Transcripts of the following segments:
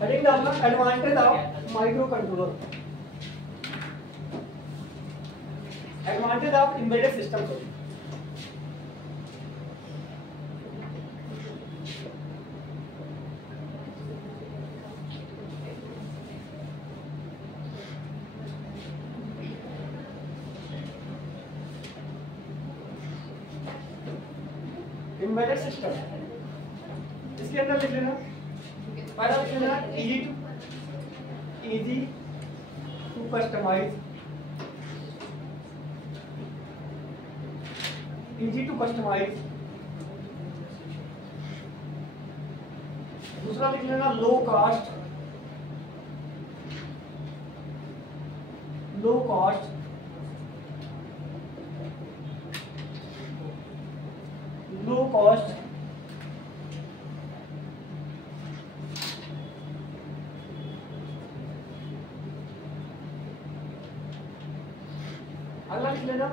Heading डालना advantage of microcontroller, advantage of embedded system. Embedded system, इसके अंदर लिख लेना, पहला लिख लेना easy to customise, easy to customise. दूसरा लिख लेना low cost, low cost, low cost. अगला लिख लेना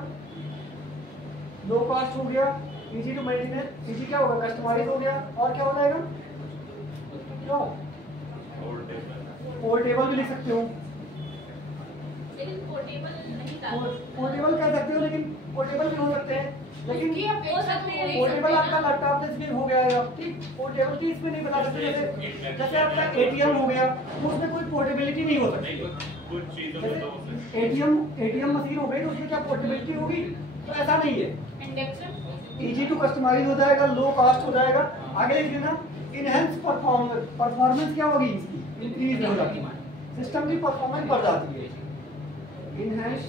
लो कॉस्ट हो गया, इजी टू मेंटेनेंस, इजी क्या होगा कस्टमाइज हो गया, और क्या हो जाएगा क्या पोर्टेबल भी लिख सकते हो, लेकिन पोर्टेबल नहीं था, पोर्टेबल कह सकते हो लेकिन पोर्टेबल भी हो सकते हैं, लेकिन पोर्टेबल आपका लैपटॉप से स्क्रीन हो गया, ठीक। पोर्टेबल की इसमें नहीं बता सकते, जैसे जैसे आपका एटीएम हो गया तो उसमें कोई पोर्टेबिलिटी नहीं हो सकती, एटीएम मशीन हो गई तो उसमें क्या पोर्टेबिलिटी होगी, तो ऐसा नहीं है। इजी टू कस्टमाइज हो जाएगा, लो कॉस्ट हो जाएगा। आगे लिख देना इनहेंस परफॉर्मेंस, परफॉर्मेंस क्या होगी इसकी इंक्रीज हो जाती है, सिस्टम की परफॉर्मेंस बढ़ जाती है, इनहेंस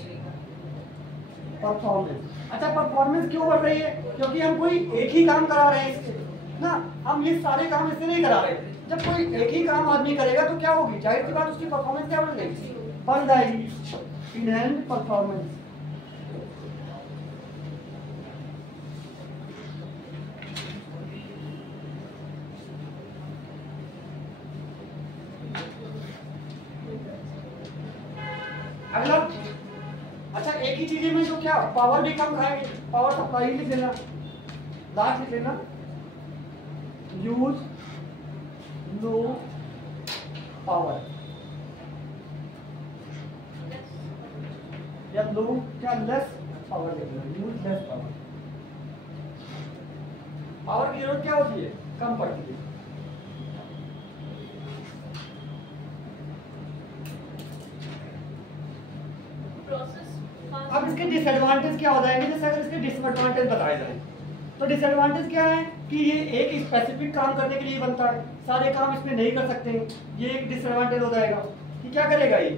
परफॉर्मेंस। अच्छा परफॉर्मेंस क्यों बढ़ रही है, क्योंकि हम कोई एक ही काम करा रहे हैं इससे ना, हम ये सारे काम इससे नहीं करा रहे। जब कोई एक ही काम आदमी करेगा तो क्या होगी, जाहिर सी बात उसकी परफॉर्मेंस क्या बढ़ जाएगी, बढ़ जाएगी, इनहेंस परफॉर्मेंस। अगला अच्छा एक ही चीजें में जो क्या पावर भी कम खाएंगे, पावर सप्लाई लिख लेना, लास्ट लिख लेना यूज लो पावर, या लो क्या लेस पावर लिख लेना, यूज लेस पावर। पावर की जरूरत क्या होती है, कम पड़ती है। अब इसके डिसएडवांटेज क्या हो जाएंगे, जैसे अगर इसके डिसएडवांटेज बताए जाए तो डिसएडवांटेज क्या है कि ये एक स्पेसिफिक काम करने के लिए बनता है, सारे काम इसमें नहीं कर सकते, ये एक डिसएडवांटेज हो जाएगा कि क्या करेगा ये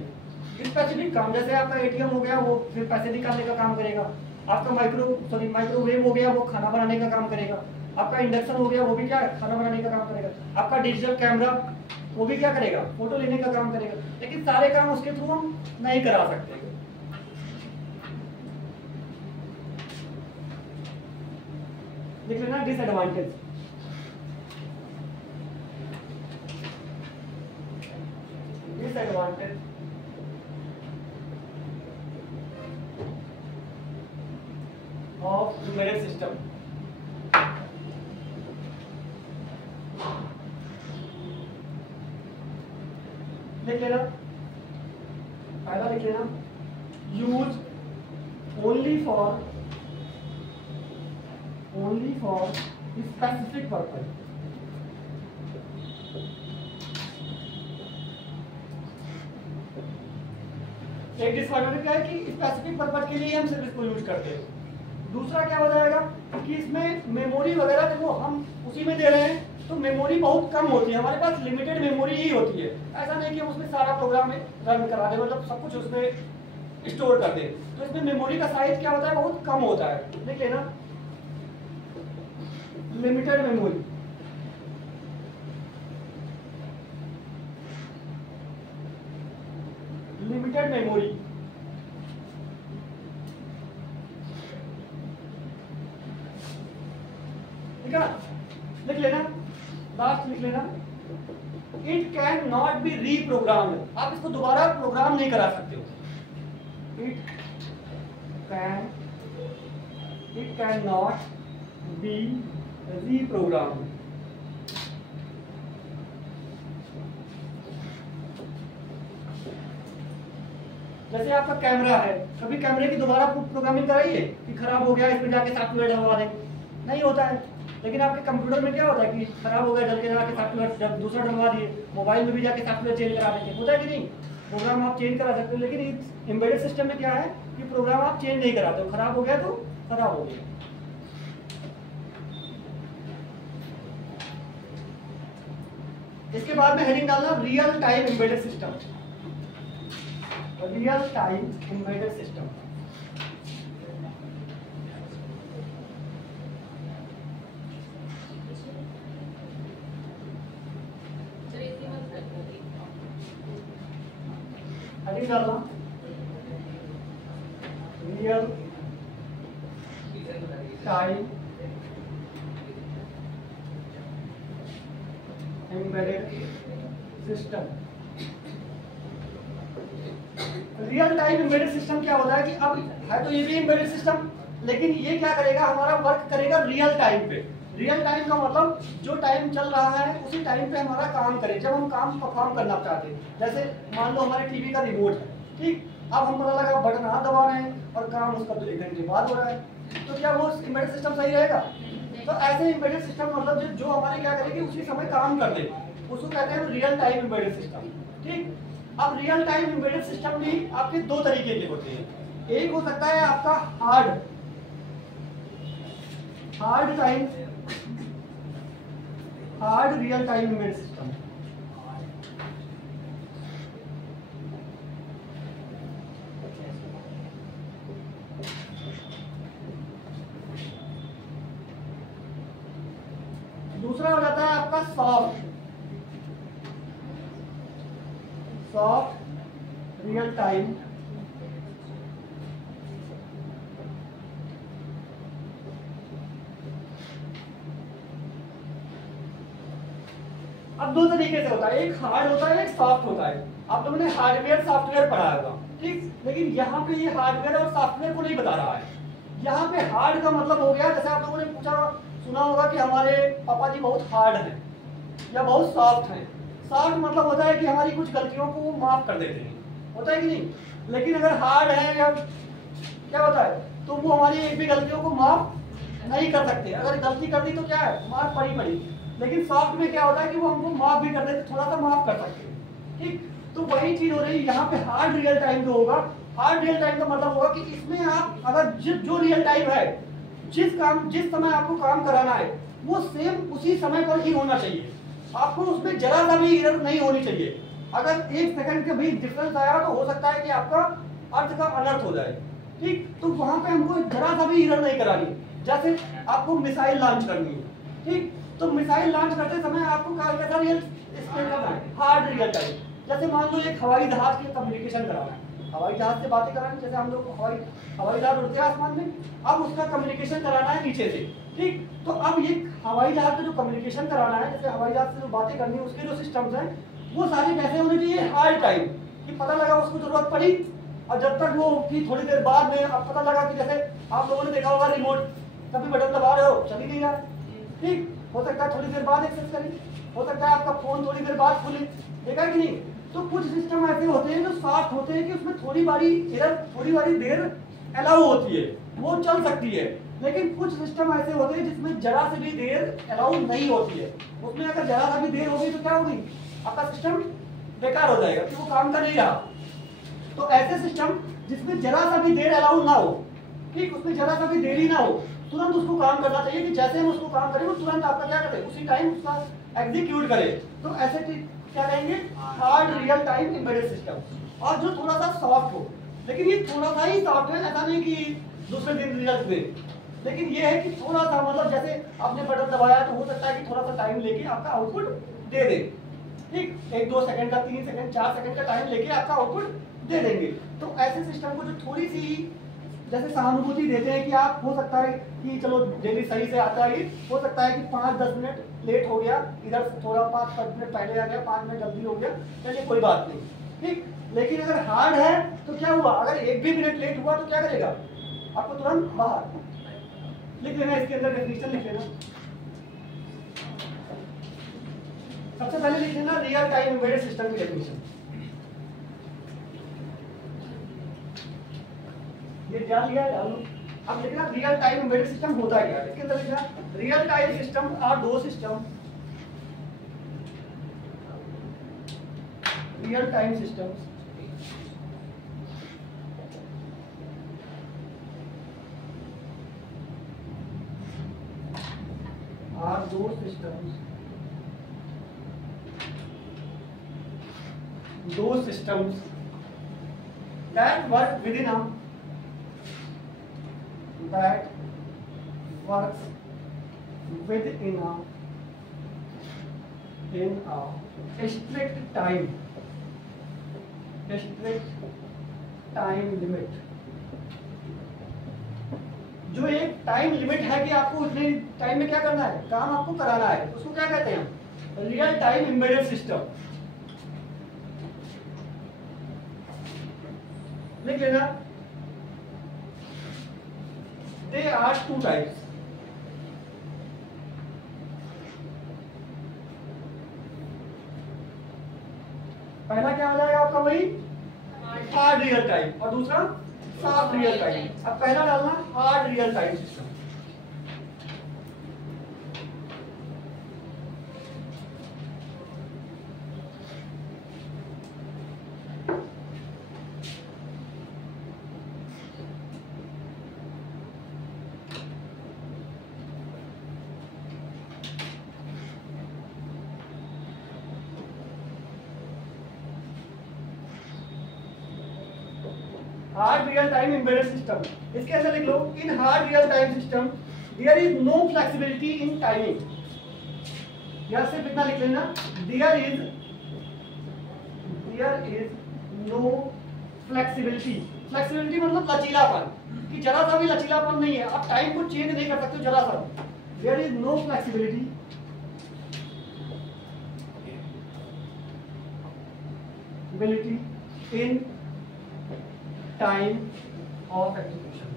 स्पेसिफिक काम, जैसे आपका एटीएम हो गया वो फिर पैसे निकालने का काम करेगा, आपका माइक्रोवेव हो गया वो खाना बनाने का काम करेगा, आपका इंडक्शन हो गया वो भी क्या खाना बनाने का काम करेगा, आपका डिजिटल कैमरा वो भी क्या करेगा फोटो लेने का काम करेगा, लेकिन सारे काम उसके थ्रू हम नहीं करा सकते। लिख लेना disadvantage, disadvantage of embedded system. लिख लेना पहला लिख लेना use only for specific purpose, एक डिसएडवांटेज क्या है कि स्पेसिफिक पर्पज के लिए हम सिर्फ इसको यूज करते हैं। दूसरा क्या हो जाएगा कि इसमें मेमोरी वगैरह देखो हम उसी में दे रहे हैं तो मेमोरी बहुत कम होती है, हमारे पास लिमिटेड मेमोरी ही होती है, ऐसा नहीं कि हम उसमें सारा प्रोग्राम रन करा दें, मतलब सब कुछ उसमें स्टोर कर दें, तो इसमें मेमोरी का साइज क्या होता है बहुत कम होता है। देख लेना लिमिटेड मेमोरी, लिमिटेड मेमोरी। ठीक है लिख लेना, लास्ट लिख लेना इट कैन नॉट बी रीप्रोग्राम्ड, आप इसको दोबारा प्रोग्राम नहीं करा सकते हो, इट कैन नॉट बी रीप्रोग्राम्ड। जैसे आपका कैमरा है, कभी कैमरे की दोबारा प्रोग्रामिंग कराइए कि खराब हो गया इसमें जाके सॉफ्टवेयर डलवा दें, नहीं होता है। लेकिन आपके कंप्यूटर में क्या होता है कि खराब हो गया, जल के जाके सॉफ्टवेयर दूसरा डलवा दिए, मोबाइल में भी जाके सॉफ्टवेयर चेंज करा देंगे, होता है कि नहीं? प्रोग्राम आप चेंज करा सकते हो, लेकिन एम्बेडेड सिस्टम में क्या है कि प्रोग्राम आप चेंज नहीं कराते हो, खराब हो गया तो खराब हो गया। इसके बाद में हेडिंग डालना real time embedded system, real time embedded system. Heading डालना real time embedded system. Real time embedded system क्या होता है कि अब है तो ये भी एम्बेडेड सिस्टम, लेकिन ये क्या करेगा, हमारा वर्क करेगा रियल टाइम पे। रियल टाइम का मतलब जो टाइम चल रहा है उसी टाइम पे हमारा काम करे, जब हम काम परफॉर्म करना चाहते हैं। जैसे मान लो हमारे टीवी का रिमोट है, ठीक, अब हम पता लगा बटन हाथ दबा रहे हैं और काम उसका 2 घंटे बाद हो रहा है, तो क्या वो एम्बेडेड सिस्टम सही रहेगा? तो ऐसे एम्बेडेड सिस्टम मतलब जो हमारे क्या करेगी उसी समय काम कर दे, उसको कहते हैं रियल टाइम एम्बेडेड सिस्टम, ठीक। अब रियल टाइम एम्बेडेड सिस्टम भी आपके 2 तरीके के होते हैं। एक हो सकता है आपका hard real time embedded system. दूसरा हो जाता है आपका सॉफ्ट रियल टाइम अब 2 तरीके से होता है, एक हार्ड होता है, एक सॉफ्ट होता है। आप लोगों ने हार्डवेयर सॉफ्टवेयर पढ़ा होगा, ठीक, लेकिन यहाँ पे ये हार्डवेयर और सॉफ्टवेयर को नहीं बता रहा है। यहाँ पे हार्ड का मतलब हो गया, जैसे आप लोगों ने सुना होगा कि हमारे पापा जी बहुत हार्ड हैं या बहुत सॉफ्ट हैं। सॉफ्ट मतलब होता है कि हमारी कुछ गलतियों को माफ कर देते हैं, होता है कि नहीं? लेकिन अगर हार्ड है या क्या होता है, तो वो हमारी एक भी गलतियों को माफ नहीं कर सकते। अगर गलती कर दी तो क्या है, मार पड़ी। लेकिन सॉफ्ट में क्या होता है कि वो हमको माफ भी कर देते, थोड़ा सा माफ कर सकते हैं, ठीक। तो वही चीज हो रही है यहाँ पे। हार्ड रियल टाइम जो होगा, हार्ड रियल टाइम का मतलब होगा कि इसमें आप अगर जो रियल टाइम है, जिस समय आपको काम कराना है वो सेम उसी समय पर ही होना चाहिए। आपको उसमें जरा सा भी एरर नहीं होनी चाहिए। अगर 1 सेकंड के भी डिफरेंस आया तो हो सकता है कि आपका अर्थ का अनर्थ हो जाए, ठीक। तो वहां पे हमको जरा सा भी एरर नहीं करानी। जैसे आपको मिसाइल लॉन्च करनी है, ठीक, तो मिसाइल लॉन्च करते समय आपको कैसा रियल स्टेट करना है, हार्ड रियल टाइम। जैसे मान लो एक हवाई जहाज की कम्युनिकेशन कराना है, हवाई जहाज से बातें करानी, जैसे हम लोग हवाई जहाज उड़ते हैं आसमान में, अब उसका कम्युनिकेशन कराना है नीचे से, ठीक। तो अब ये हवाई जहाज का जो कम्युनिकेशन कराना है, जैसे हवाई जहाज से जो बातें करनी है, उसके जो सिस्टम्स हैं वो सारे कैसे होने चाहिए, हार्ड टाइम, कि पता लगा उसको जरूरत पड़ी और जब तक वो कि थोड़ी देर बाद में अब पता लगा कि जैसे आप लोगों ने देखा होगा रिमोट, कभी बटन दबा रहे हो चली नहीं रहा, ठीक, हो सकता है थोड़ी देर बाद एक्सेस करें, हो सकता है आपका फोन थोड़ी देर बाद खुले, देखा कि नहीं? तो कुछ सिस्टम ऐसे होते हैं जो सॉफ्ट होते हैं कि उसमें थोड़ी बारी देर अलाउ होती है, वो चल सकती है। लेकिन कुछ सिस्टम ऐसे होते हैं जिसमें जरा से भी देर अलाउ नहीं होती है। उसमें अगर जरा सा भी देर होगी तो क्या होगी, आपका सिस्टम बेकार हो जाएगा कि वो काम कर नहीं रहा। तो ऐसे सिस्टम जिसमें जरा सा भी देर अलाउ ना हो, ठीक, उसमें जरा सा भी देरी ना हो, तुरंत उसको काम करना चाहिए कि जैसे हम उसको काम करें वो तुरंत आपका क्या करे, उसी टाइम उसका एग्जीक्यूट करे। तो ऐसे क्या कहेंगे, hard real time embedded system. और जो थोड़ा सा सॉफ्ट हो, लेकिन ये थोड़ा सा ही सॉफ्ट है, ऐसा नहीं कि दूसरे दिन रिजल्ट दे, लेकिन ये है कि थोड़ा सा, मतलब जैसे आपने बटन दबाया तो हो सकता है कि थोड़ा सा टाइम लेके आपका आउटपुट दे दे, ठीक, 1-2 सेकंड का, 3 सेकंड 4 सेकंड का टाइम लेके आपका आउटपुट दे देंगे। तो ऐसे सिस्टम को जो थोड़ी सी जैसे सहानुभूति देते हैं कि आप, हो सकता है कि चलो डेली सही से आता है, हो सकता है कि 5-10 मिनट लेट हो गया, इधर से थोड़ा 5 मिनट पहले आ गया, 5 मिनट जल्दी हो गया, चलिए कोई बात नहीं, ठीक। लेकिन अगर हार्ड है तो क्या हुआ, अगर 1 भी मिनट लेट हुआ तो क्या करेगा, आपको तुरंत बाहर लिख लेना, इसके अंदर डेफिनेशन लिख लेना। सबसे पहले लिख लेना रियल टाइम एम्बेडेड सिस्टम की डेफिनेशन। ये जान लिया है। अब लिखना रियल टाइम एम्बेडेड सिस्टम होता क्या है। इसके अंदर लिखना रियल टाइम सिस्टम आर दो system, real time systems are those systems that work within a strict time limit। जो एक टाइम लिमिट है कि आपको उतने टाइम में क्या करना है, काम आपको कराना है, उसको क्या कहते हैं, रियल टाइम एम्बेडेड सिस्टम। लिख लेना दे आर टू टाइप्स। पहला क्या हो जाएगा आपका, वही हार्ड रियल टाइम, और दूसरा सॉफ्ट रियल टाइम। अब पहला डालना hard real time system. Hard real time embedded system, इसके अंदर लिख लो in hard real time system there is no flexibility in timing. यहां सिर्फ इतना लिख लेना there is no flexibility. Flexibility मतलब लचीलापन, कि जरा सा भी लचीलापन नहीं है, आप टाइम को चेंज नहीं कर सकते हो जरा सा। There is no flexibility in time of execution।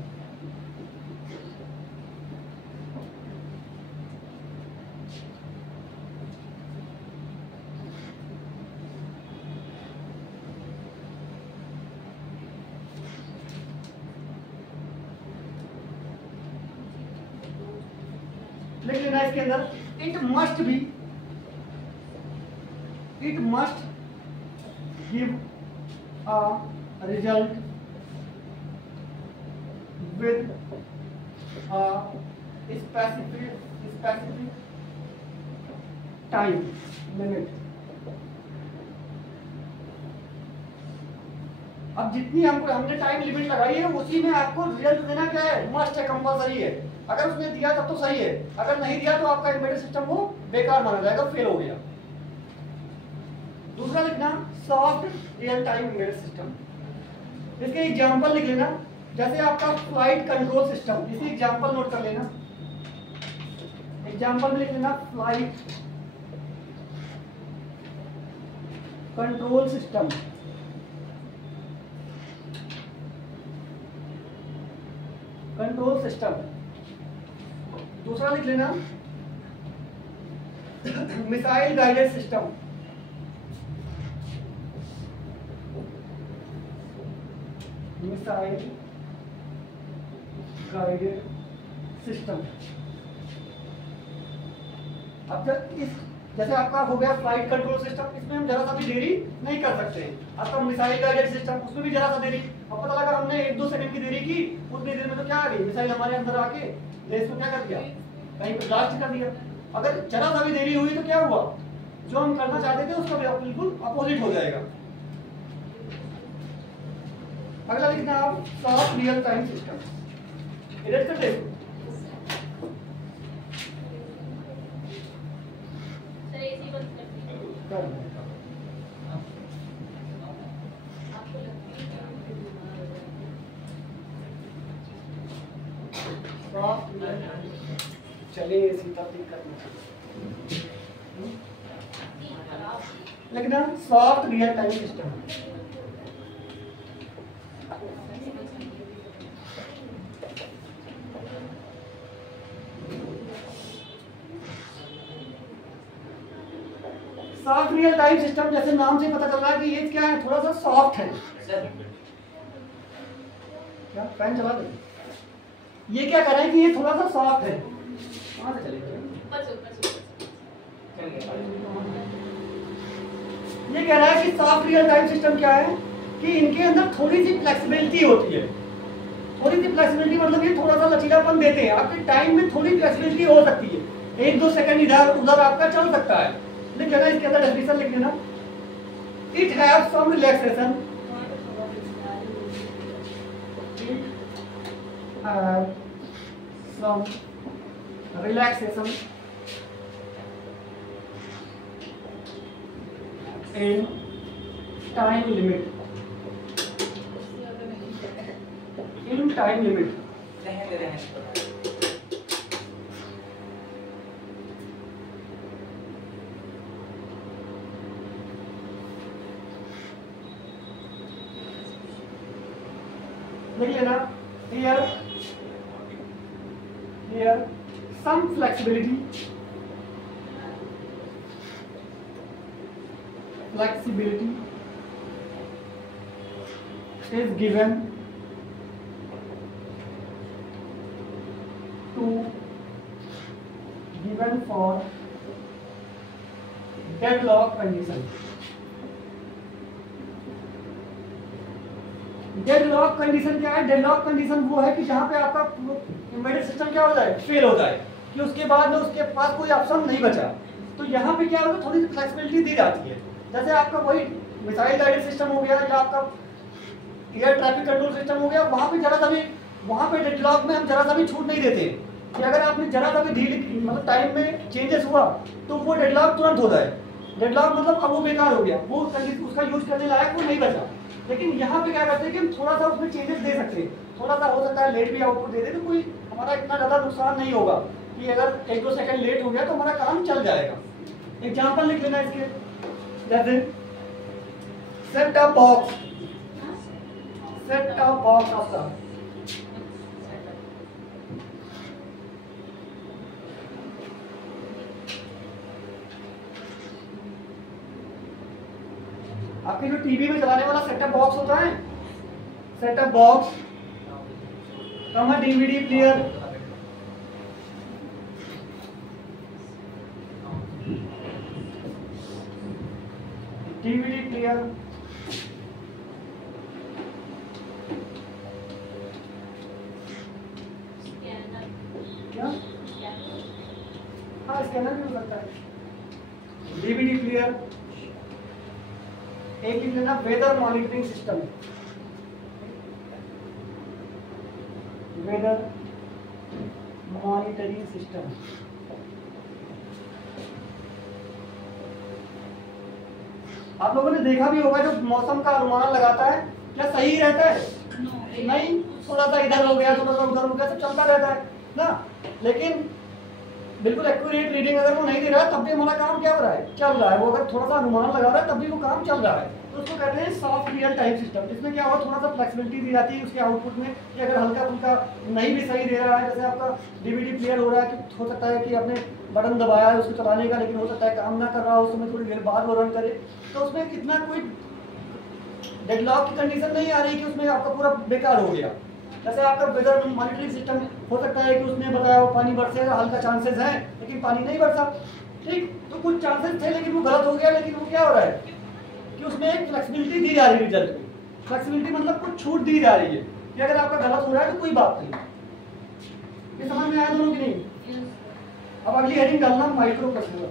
लिख लेना इसके अंदर it must give a result with a specific time limit। अब जितनी हमने टाइम लिमिट लगाई है उसी में आपको रिजल्ट देना क्या है, मस्ट है, कंपलसरी है। अगर उसने दिया तब तो सही है, अगर नहीं दिया तो आपका एम्बेडेड सिस्टम वो बेकार माना जाएगा, फेल हो गया। दूसरा लिखना soft real time embedded system. इसके एग्जांपल लिख लेना, जैसे आपका फ्लाइट कंट्रोल सिस्टम, इसकी एग्जांपल नोट कर लेना। एग्जांपल में लिख लेना फ्लाइट कंट्रोल सिस्टम। दूसरा लिख लेना missile guided system. Missile guided system. अब जब इस जैसे आपका हो गया फ्लाइट कंट्रोल सिस्टम, इसमें हम जरा सा भी देरी नहीं कर सकते। आपका मिसाइल गाइडेड सिस्टम, उसमें भी जरा सा देरी, अब पता लगा हमने 1-2 सेकंड की देरी की, उतनी देर में तो क्या आ गई, मिसाइल हमारे अंदर आके देश को क्या कर दिया, कहीं पर ब्लास्ट कर दिया। अगर जरा सा भी देरी हुई तो क्या हुआ, जो हम करना चाहते थे उसका बिल्कुल अपोजिट हो जाएगा। अगला लिखना आप soft real time system. Erase कर देखो सर, एसी बंद कर दीजिए। चलिए इसी तक करना लिखना soft real time system. Soft real time system, जैसे नाम से पता चल रहा है कि ये क्या है, थोड़ा सा सॉफ्ट है। क्या फैन चला दे। ये क्या कर रहा है कि ये थोड़ा सा सॉफ्ट है, कहाँ से चलेगा? ये कह रहा है कि सॉफ्ट रियल टाइम सिस्टम क्या है कि इनके अंदर थोड़ी सी फ्लेक्सिबिलिटी होती है। थोड़ी सी फ्लेक्सिबिलिटी मतलब ये थोड़ा सा लचीलापन देते हैं, आपके टाइम में थोड़ी फ्लेक्सिबिलिटी हो सकती है, 1-2 सेकंड इधर उधर आपका चल सकता है। लिख लेना, इसके अंदर डेफिनेशन लिख लेना, it have some relaxation, some relaxation in time limit, in time limit। लिख लेना, here some flexibility is given for deadlock condition। Deadlock condition क्या है? डेडलॉक कंडीशन वो है कि जहां पे आपका एम्बेडेड सिस्टम क्या होता है, फेल होता है, कि उसके बाद में उसके पास कोई ऑप्शन नहीं बचा। तो यहाँ पे क्या होगा, थोड़ी सी फ्लेक्सिबिलिटी दी जाती है। जैसे आपका वही मिसाइल गाइडेड सिस्टम हो गया या आपका एयर ट्रैफिक कंट्रोल सिस्टम हो गया, वहाँ पे जरा सा भी, वहाँ पे डेडलॉक में हम जरा सा भी छूट नहीं देते कि अगर आपने जरा सा भी ढील मतलब टाइम में चेंजेस हुआ तो वो डेडलॉक तुरंत होता है। डेडलॉक मतलब अब वो बेकार हो गया, वो उसका यूज करने लायक वो नहीं बचा। लेकिन यहाँ पे क्या करते हैं कि हम थोड़ा सा उसमें चेंजेस दे सकते हैं, थोड़ा सा हो सकता है लेट भी आउटपुट दे दे, तो कोई हमारा इतना ज़्यादा नुकसान नहीं होगा कि अगर 1-2 सेकंड लेट हो गया तो हमारा काम चल जाएगा। एग्जांपल लिख लेना इसके, जैसे सेट टॉप बॉक्स आपका आपके जो टीवी में चलाने वाला सेटअप बॉक्स होता है, सेटअप बॉक्स कमा डीवीडी प्लेयर, डीवीडी प्लेयर, क्या? हाँ, स्कैनर भी हो सकता है, डीवीडी प्लेयर। एक लिख लेना weather monitoring system, weather monitoring system. आप लोगों ने देखा भी होगा जो मौसम का अनुमान लगाता है क्या सही रहता है? नहीं, थोड़ा सा इधर हो गया, थोड़ा सा उधर हो गया, सब चलता रहता है ना। लेकिन बिल्कुल एक्यूरेट रीडिंग अगर वो नहीं दे रहा है तब भी हमारा काम क्या हो रहा है, चल रहा है। वो अगर थोड़ा सा अनुमान लगा रहा है तब भी वो काम चल रहा है, तो उसको कहते हैं सॉफ्ट रियल टाइम सिस्टम। इसमें क्या हो, थोड़ा सा फ्लेक्सिबिलिटी दी जाती है उसके आउटपुट में कि अगर हल्का फुल्का नहीं भी सही दे रहा है, जैसे आपका डीवीडी प्लेयर हो रहा है कि हो सकता है कि आपने बटन दबाया है उसको चलाने का, लेकिन हो सकता है काम ना कर रहा हो, उस समय थोड़ी देर बाद वो रन करे, तो उसमें इतना कोई डेडलॉक की कंडीशन नहीं आ रही कि उसमें आपका पूरा बेकार हो गया। जैसे आपका वेदर मॉनिटरिंग सिस्टम हो सकता है कि उसने बताया वो पानी बरसेगा, हल्का चांसेस है लेकिन पानी नहीं बरसा, ठीक, तो कुछ चांसेस थे लेकिन वो गलत हो गया। लेकिन वो क्या हो रहा है कि उसमें एक फ्लेक्सिबिलिटी दी जा रही है, रिजल्ट में फ्लेक्सिबिलिटी मतलब कुछ छूट दी जा रही है कि अगर आपका गलत हो रहा है तो कोई बात नहीं। ये समझ में आया दोनों की नहीं? अब अगली हेडिंग डालना माइक्रो प्रोसेसर।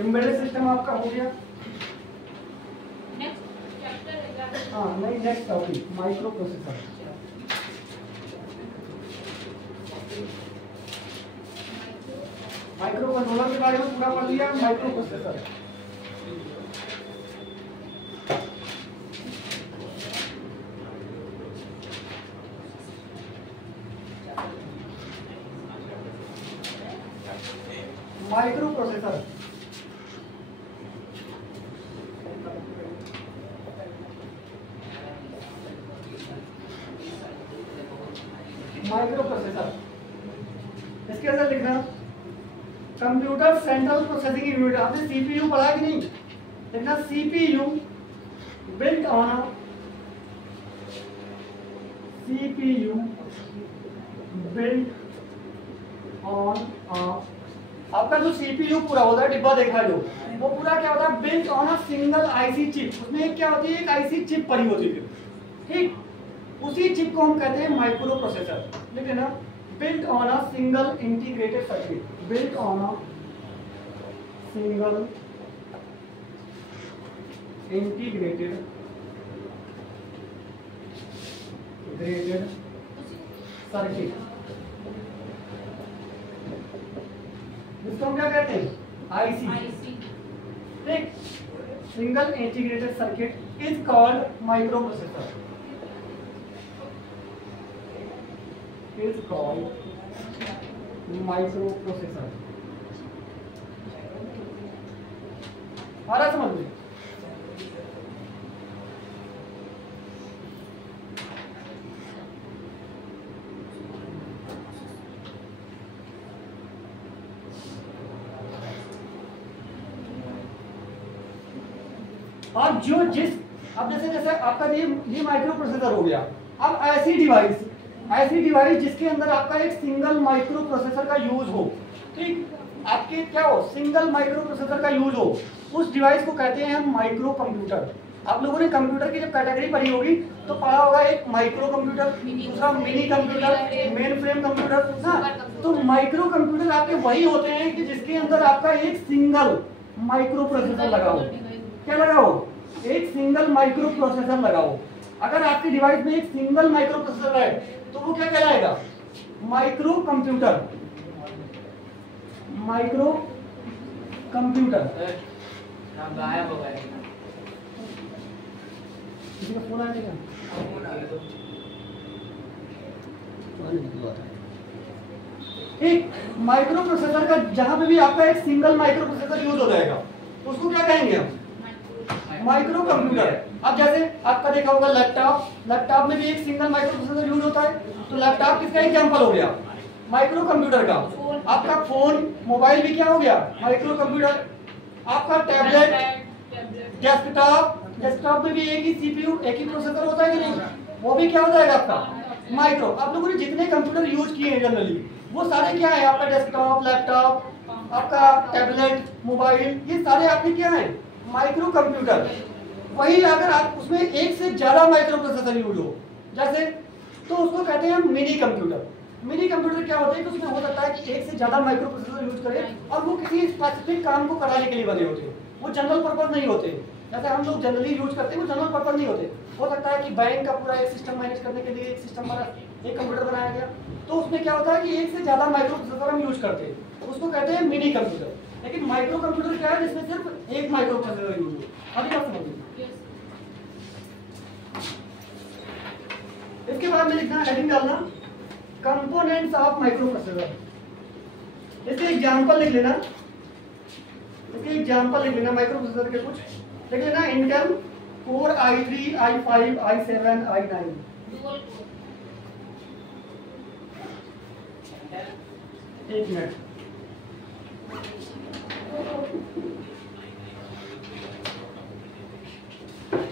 एम्बेडेड सिस्टम आपका हो गया। हाँ नहीं, next topic micro processor. Micro controller के बारे में पूरा पढ़ लिया, micro processor. Micro processor micro processor इसके अंदर लिखना कंप्यूटर सेंट्रल प्रोसेसिंग यूनिट। आपने सीपीयू पढ़ा कि नहीं? देखना CPU built on a CPU built on a, आपका जो CPU पूरा होता है डिब्बा देखा जो वो पूरा क्या होता है built on a single IC chip. उसमें क्या होती है एक आईसी चिप पड़ी होती है, ठीक। उसी चिप को हम कहते हैं माइक्रो प्रोसेसर। लिख लेना built on a single integrated circuit, built on a single integrated circuit. इसको हम क्या कहते हैं आईसी, ठीक। Single integrated circuit is called microprocessor, is called microprocessor. आ रहा समझ में? अब जो जिस अब जैसे आपका ये माइक्रो प्रोसेसर हो गया। अब ऐसी डिवाइस जिसके अंदर आपका एक सिंगल माइक्रो प्रोसेसर का यूज हो, ठीक। आपके क्या हो सिंगल माइक्रो प्रोसेसर का यूज हो, उस डिवाइस को कहते हैं हम माइक्रो कंप्यूटर। आप लोगों ने कंप्यूटर की जब कैटेगरी पढ़ी होगी तो पढ़ा होगा एक माइक्रो कंप्यूटर, दूसरा mini computer, main frame computer ना। तो माइक्रो कंप्यूटर आपके वही होते हैं कि जिसके अंदर आपका एक सिंगल माइक्रो प्रोसेसर लगा हो। क्या लगाओ? एक सिंगल माइक्रो प्रोसेसर लगाओ। अगर आपकी डिवाइस में एक सिंगल माइक्रो प्रोसेसर है तो वो क्या कहलाएगा? Micro computer. Micro computer. किसी का फोन आया क्या? एक माइक्रो प्रोसेसर का जहां पे भी आपका एक सिंगल माइक्रो प्रोसेसर यूज हो जाएगा उसको क्या कहेंगे हम? Micro computer. अब जैसे आपका देखा होगा लैपटॉप में भी एक सिंगल माइक्रो प्रोसेसर यूज होता है। तो लैपटॉप किसका एग्जांपल हो गया? माइक्रो कंप्यूटर का। आपका फोन मोबाइल भी क्या हो गया? Micro computer. आपका टैबलेट, डेस्कटॉप में भी एक ही सीपीयू एक ही प्रोसेसर होता है कि नहीं? वो भी क्या हो जाएगा आपका? माइक्रो। आप लोगों ने जितने कंप्यूटर यूज किए हैं जनरली वो सारे क्या है? आपका डेस्कटॉप, लैपटॉप, आपका टैबलेट, मोबाइल, ये सारे आपके क्या है? Micro computer. वही अगर आप उसमें एक से ज्यादा माइक्रो प्रोसेसर यूज हो जैसे तो उसको कहते हैं मिनी कंप्यूटर। मिनी कंप्यूटर क्या होता है कि उसमें हो सकता है कि एक से ज्यादा माइक्रो प्रोसेसर यूज करें और वो किसी स्पेसिफिक काम को कराने के लिए बने होते हैं। वो जनरल पर्पज नहीं होते। जैसे हम लोग जनरली यूज करते हैं वो जनरल पर्पज नहीं होते। हो सकता है कि बैंक का पूरा एक सिस्टम मैनेज करने के लिए एक सिस्टम बना, एक कंप्यूटर बनाया गया तो उसमें क्या होता है कि एक से ज्यादा माइक्रो प्रोसेसर हम यूज करते हैं, उसको कहते हैं मिनी कंप्यूटर। लेकिन माइक्रो कंप्यूटर क्या है? जिसमें सिर्फ एक माइक्रो प्रोसेसर यूज हो। अभी बात समझिए। इसके बाद में लिखना हेडिंग डालना कंपोनेंट्स ऑफ माइक्रो प्रोसेसर। इसके एग्जांपल लिख लेना, माइक्रो प्रोसेसर के कुछ लिख लेना। Intel core i3, i5, i7, i9। एक मिनट।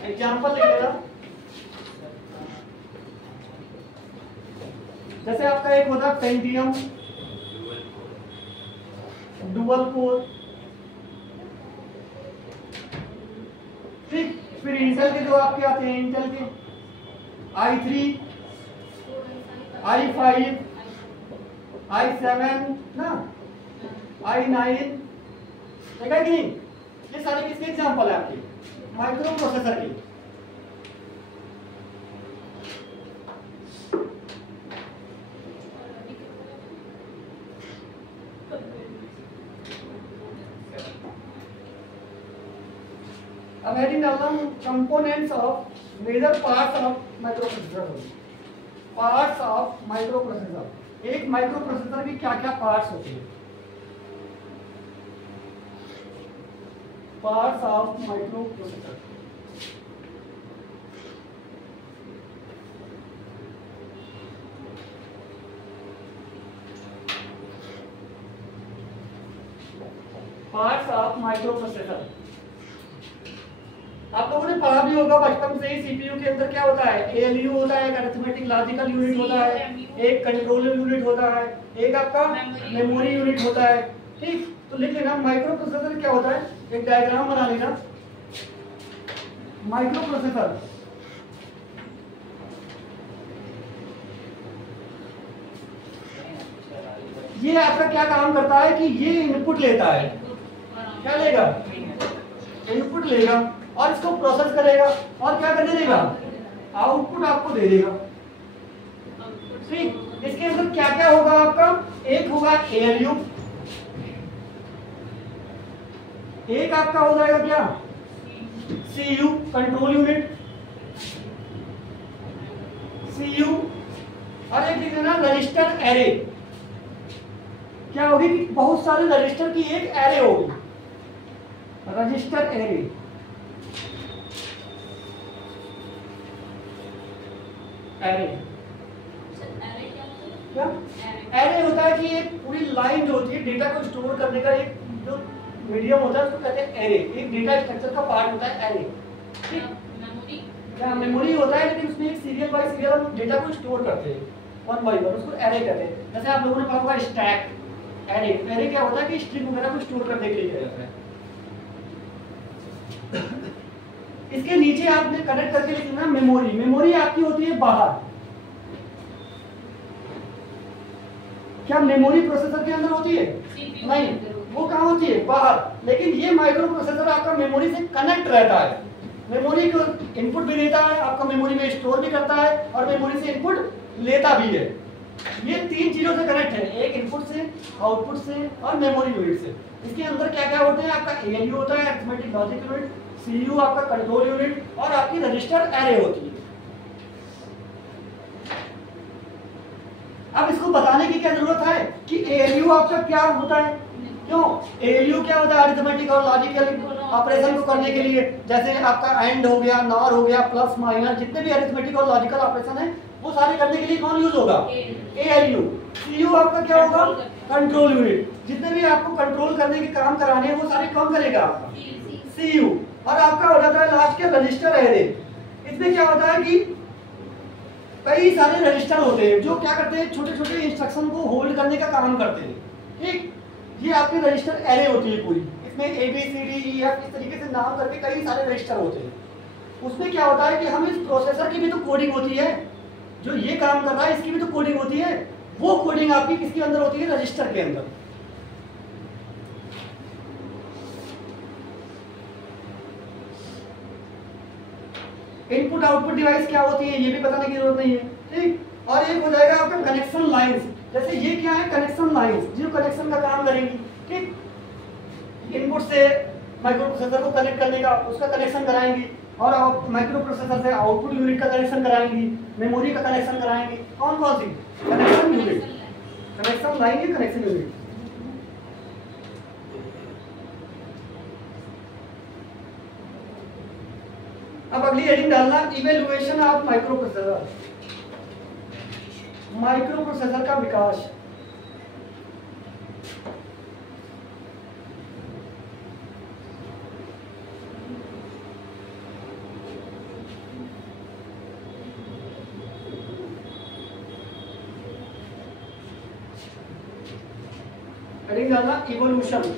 एग्जांपल लिख लेना। जैसे आपका एक होता है पेंटियम डुअल कोर, ठीक। फिर इंटेल के जो आपके आते हैं इंटेल के i3, i5, i7 ना, i9, देखा कि नहीं? ये सारे किसके एग्जांपल है? आपके माइक्रो प्रोसेसर के। अब हेडिंग डालता हूं components of major parts of microprocessor. Parts of microprocessor. एक माइक्रो प्रोसेसर के क्या क्या पार्ट्स होते हैं? Parts of microprocessor. Parts of microprocessor. आप लोगों ने पढ़ा भी होगा बचपन से ही, सीपीयू के अंदर क्या होता है, एएलयू होता है, एक अरिथमेटिक लॉजिकल यूनिट होता है, एक कंट्रोल यूनिट होता है, एक आपका मेमोरी यूनिट होता है। ठीक, तो लिख लेना माइक्रो प्रोसेसर क्या होता है, एक डायग्राम बना लेना। माइक्रो प्रोसेसर ये आपका क्या काम करता है कि ये इनपुट लेता है, क्या लेगा, इनपुट लेगा और इसको प्रोसेस करेगा और क्या करने देगा, आउटपुट आपको दे देगा। ठीक, इसके अंदर क्या क्या होगा आपका, एक होगा एएलयू, एक आपका हो जाएगा क्या, सीयू कंट्रोल यूनिट, सीयू, और एक लिख देना रजिस्टर एरे। क्या होगी कि बहुत सारे रजिस्टर की एक एरे होगी, रजिस्टर एरे। एरे क्या, एरे होता है कि एक पूरी लाइन जो होती है डेटा को स्टोर करने का एक जो मीडियम होता है उसको कहते हैं एरे, एक डेटा स्ट्रक्चर का पार्ट होता है एरे। ठीक, क्या मेमोरी होता है लेकिन उसमें एक सीरियल बाय सीरियल हम डेटा को स्टोर करते हैं वन बाय वन, उसको एरे कहते हैं। जैसे आप लोगों ने पढ़ा होगा स्टैक, एरे, एरे क्या होता है कि स्ट्रिंग वगैरह को स्टोर करने के लिए किया जाता है। इसके नीचे आपने कनेक्ट करके लिखना मेमोरी, मेमोरी आपकी होती है बाहर। क्या मेमोरी प्रोसेसर के अंदर होती है, नहीं, वो कहाँ होती है, बाहर। लेकिन ये माइक्रो प्रोसेसर आपका मेमोरी से कनेक्ट रहता है, मेमोरी को इनपुट भी देता है, आपका मेमोरी में स्टोर भी करता है और मेमोरी से इनपुट लेता भी है। ये तीन चीजों से कनेक्ट है, एक इनपुट से, आउटपुट से और मेमोरी यूनिट से। इसके अंदर क्या क्या होते हैं, आपका एएलयू होता है, अरिथमेटिक लॉजिक यूनिट, सीयू आपका कंट्रोल यूनिट और आपकी रजिस्टर एरे होती है। अब इसको बताने की क्या जरूरत है कि एएलयू आपका क्या होता है, क्यों, एएलयू क्या होता है, अरिथमेटिक और लॉजिकल ऑपरेशन को करने के लिए। जैसे आपका एंड हो गया, नॉर हो गया, प्लस माइनस, जितने भी अरिथमेटिक और लॉजिकल ऑपरेशन है वो सारे करने के लिए कौन यूज होगा, एएलयू। सीयू आपका क्या होगा, कंट्रोल यूनिट, जितने भी आपको कंट्रोल करने के काम कराने हैं वो सारे कौन करेगा, आपका सीयू। और आपका हो जाता है लास्ट के रजिस्टर एरे। इसमें क्या होता है कि कई सारे रजिस्टर होते हैं जो क्या करते हैं, छोटे छोटे इंस्ट्रक्शन को होल्ड करने का काम करते हैं। ठीक, ये आपकी रजिस्टर एरे होती है पूरी, इसमें A B C D E F इस तरीके से नाम करके कई सारे रजिस्टर होते हैं। उसमें क्या होता है कि हम इस प्रोसेसर की भी तो कोडिंग होती है, जो ये काम कर रहा है इसकी भी तो कोडिंग होती है, वो कोडिंग आपकी किसके अंदर होती है, रजिस्टर के अंदर। इनपुट आउटपुट डिवाइस क्या होती है ये भी बताने की जरूरत नहीं है। ठीक, और एक हो जाएगा आपका कनेक्शन लाइंस। जैसे ये क्या है, कनेक्शन लाइंस, जो कनेक्शन का काम करेंगी। ठीक, इनपुट से माइक्रो प्रोसेसर को कनेक्ट करने का, उसका कनेक्शन कराएंगी, और आप माइक्रो प्रोसेसर से आउटपुट यूनिट का कनेक्शन कराएंगी, मेमोरी का कनेक्शन कराएंगी। कौन कौन सी, कनेक्शन यूनिट, कनेक्शन लाइन है, कनेक्शन यूनिट। अब अगली हेडिंग डालना, evaluation of micro processor, micro processor का विकास। हेडिंग डालना evolution.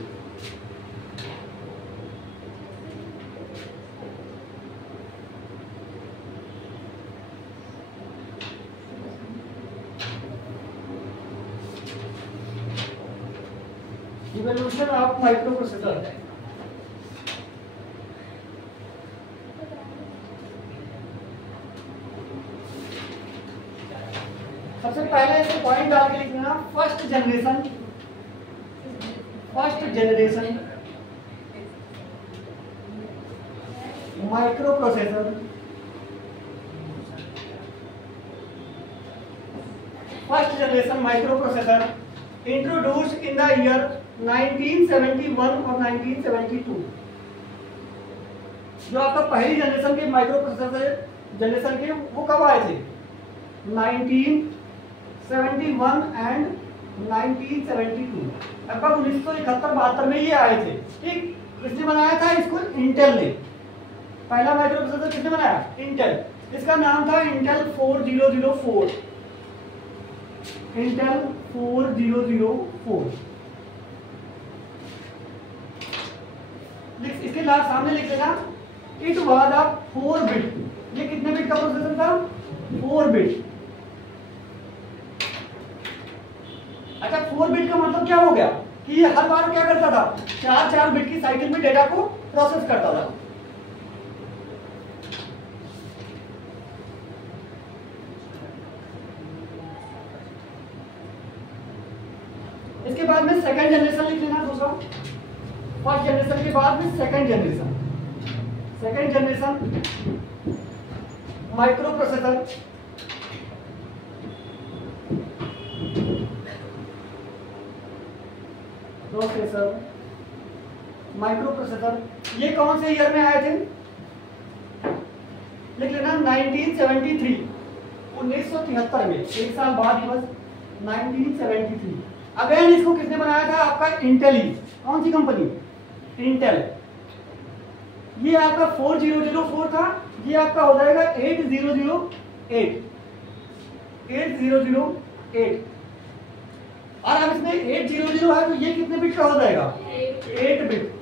Evolution of micro processor. सबसे पहले इसे पॉइंट डाल के लिखना, first generation, first generation micro processor, first generation micro processor introduced in the year 1971 और 1972। जो आपका पहली जनरेशन के माइक्रो प्रोसेसर जनरेशन के वो कब आए थे, 1971 एंड 1972, लगभग 1971-72 में ये आए थे। ठीक, किसने बनाया था इसको, इंटेल ने। पहला माइक्रो प्रोसेसर किसने बनाया? इंटेल। इसका नाम था इंटेल 4004। इंटेल 4004। इसके सामने लिख देना इट वाज अ 4 बिट। ये कितने बिट का प्रोसेसर था? 4 बिट। अच्छा 4 बिट का मतलब क्या हो गया कि ये हर बार क्या करता था? 4 बिट की साइकिल में डेटा को प्रोसेस करता था। इसके बाद में सेकंड जनरेशन लिख लेना दूसरा। फर्स्ट जनरेशन के बाद में second generation. Second generation micro processor. Micro processor ये कौन से ईयर में आए थे? लिख लेना 1973, 1973 में, एक साल बाद ही बस 1973। अगेन इसको किसने बनाया था? आपका इंटेल ही। कौन सी कंपनी? इंटेल। ये आपका 4004 था, ये आपका हो जाएगा 8008। 8008। और अब इसमें 800 है तो ये कितने बिट का हो जाएगा? 8 बिट।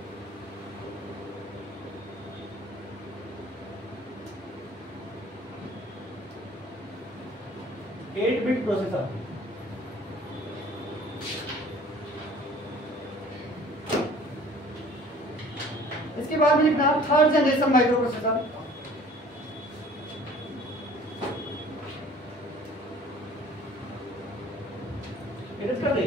प्रोसेसर। इसके बाद में लिखना third generation micro processor. Edit कर दे,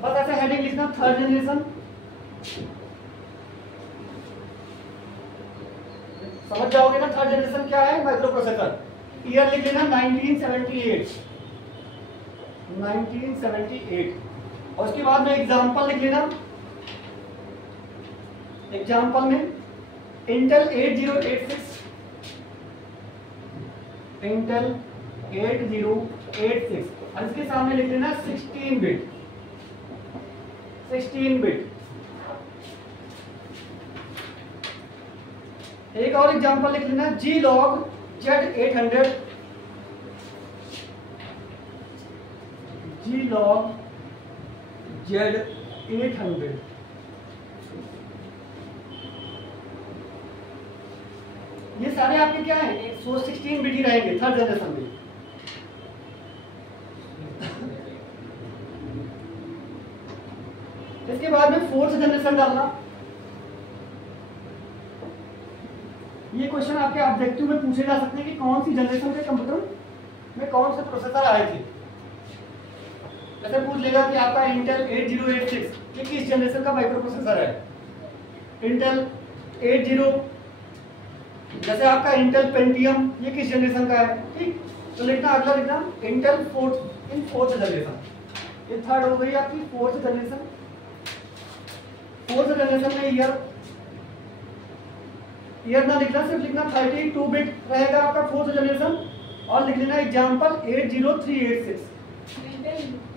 बस ऐसे हेडिंग लिखना थर्ड जनरेशन। समझ जाओगे ना थर्ड जनरेशन क्या है माइक्रो प्रोसेसर। ईयर लिख लेना 1978। 1978। और उसके बाद में एग्जांपल लिख लेना। एग्जांपल में इंटेल 8086, इंटेल 8086 और इसके सामने लिख लेना 16 बिट। 16 बिट। एक और एग्जांपल लिख लेना G-Log Z800। G-Log Z800। ये सारे आपके क्या हैं? 116 बिट ही रहेंगे थर्ड जनरेशन में। इसके बाद में फोर्थ जनरेशन डालना। ये क्वेश्चन आपके ऑब्जेक्टिव में पूछे जा सकते हैं कि कौन सी जनरेशन के कंप्यूटर में कौन से प्रोसेसर आए थे। जैसे पूछ लेगा कि आपका इंटेल 8086 ये किस जनरेशन का माइक्रो प्रोसेसर है? इंटेल 80, जैसे आपका इंटेल पेंटियम ये किस जनरेशन का है? ठीक, तो लिखना अगला लिखना इंटेल फोर्थ जनरेशन। ये थर्ड हो गई आपकी फोर्थ जनरेशन। फोर्थ जनरेशन में ईयर ना लिखना, सिर्फ लिखना 32 बिट रहेगा आपका फोर्थ जनरेशन। और लिख लेना एग्जांपल 80386।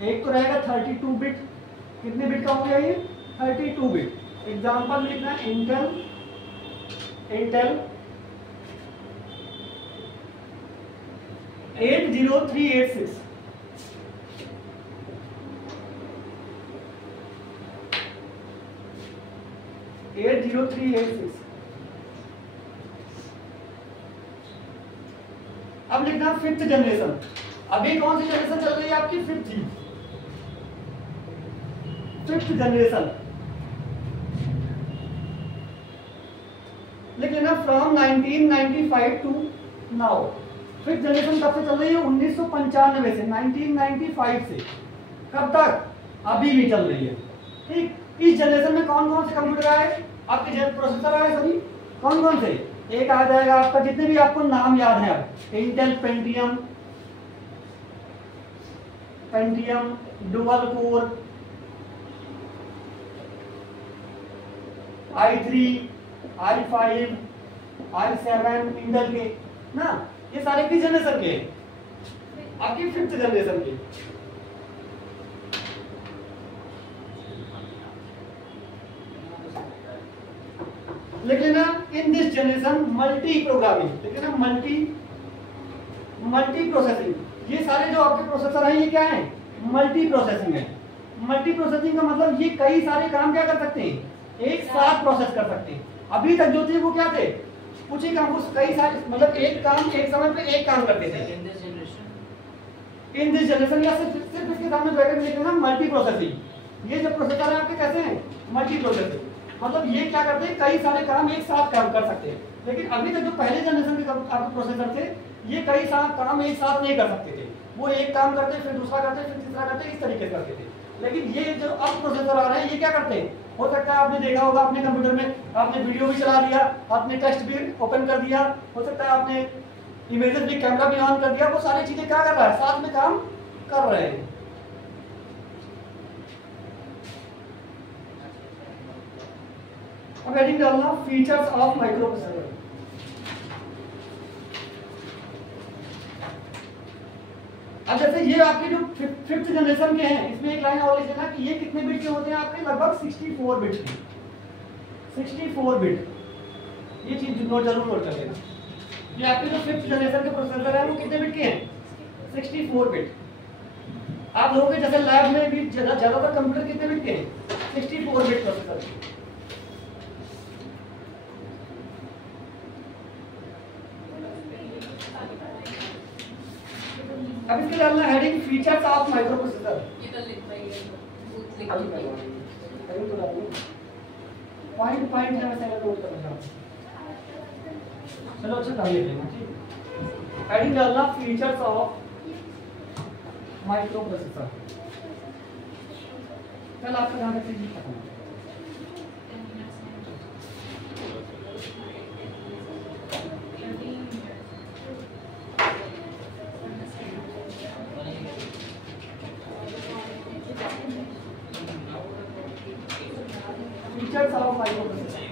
एक तो रहेगा 32 बिट, कितने बिट का हो गया ये? 32 बिट। एग्जांपल लिखना इंटेल 80386। अब लिखना फिफ्थ जनरेशन। अभी कौन सी जनरेशन चल रही है आपकी? Fifth generation. लिख लेना from 1995 to now. Fifth generation कब से चल रही है? 1995 से, 1995 से कब तक? अभी भी चल रही है। ठीक, इस जनरेशन में कौन कौन से कंप्यूटर आए? आपके प्रोसेसर आए सभी। कौन कौन से? एक आ जाएगा आपका, जितने भी आपको नाम याद है, Intel Pentium, dual core, i3, i5, i7 Intel के ना, ये सारे किस जनरेशन के? आपकी फिफ्थ जनरेशन के। लिख लेना in this generation multi programming, लिख लेना मल्टी प्रोसेसिंग। ये सारे जो आपके प्रोसेसर हैं ये क्या है? मल्टी प्रोसेसिंग है। मल्टी प्रोसेसिंग का मतलब ये कई सारे काम क्या कर सकते हैं? एक साथ प्रोसेस कर सकते हैं। अभी तक जो थे वो क्या थे? कुछ ही काम, कई सारे मतलब एक काम एक समय पे एक काम करते थे। इन दिस जनरेशन या सिर्फ इसके सामने ब्रैकेट लिख लेना मल्टी प्रोसेसिंग। ये जो प्रोसेसर है आपके कैसे हैं? Multi processing. मतलब ये क्या करते हैं? कई सारे काम एक साथ काम कर सकते हैं। लेकिन अभी तक जो पहले जनरेशन के आपके प्रोसेसर थे ये कई सारे काम एक साथ नहीं कर सकते थे। वो एक काम करते फिर दूसरा करते फिर तीसरा करते, इस तरीके से करते थे। लेकिन ये जो अब प्रोसेसर आ रहे हैं ये क्या करते हैं? हो सकता है आपने देखा होगा अपने कंप्यूटर में, आपने वीडियो भी चला लिया, आपने टेक्स्ट भी ओपन कर दिया, हो सकता है आपने इमेजेस भी, कैमरा भी ऑन कर दिया, वो सारी चीजें क्या कर रहा है? साथ में काम कर रहे हैं। अब हेडिंग डालना फीचर्स ऑफ माइक्रो प्रोसेसर। अब जैसे ये आपके जो फिफ्थ जनरेशन के हैं इसमें एक लाइन और लिख देना कि ये कितने बिट के होते हैं आपके? लगभग 64 बिट के। 64 बिट, ये चीज नोट जरूर नोट कर लेना। ये आपके जो फिफ्थ जनरेशन के प्रोसेसर है वो कितने बिट के हैं? 64 बिट। आप लोगों के जैसे लैब में भी ज्यादातर कंप्यूटर कितने बिट के हैं? 64 बिट प्रोसेसर। अब इसके डालना heading features of micro processor. ये तो लिख पाइए पॉइंट पॉइंट है वैसे नोट करना। चलो अच्छा कर लेते हैं। ठीक, हेडिंग डालना फीचर्स ऑफ माइक्रो प्रोसेसर। कल आपका ध्यान रखिए खत्म। Features of micro processor.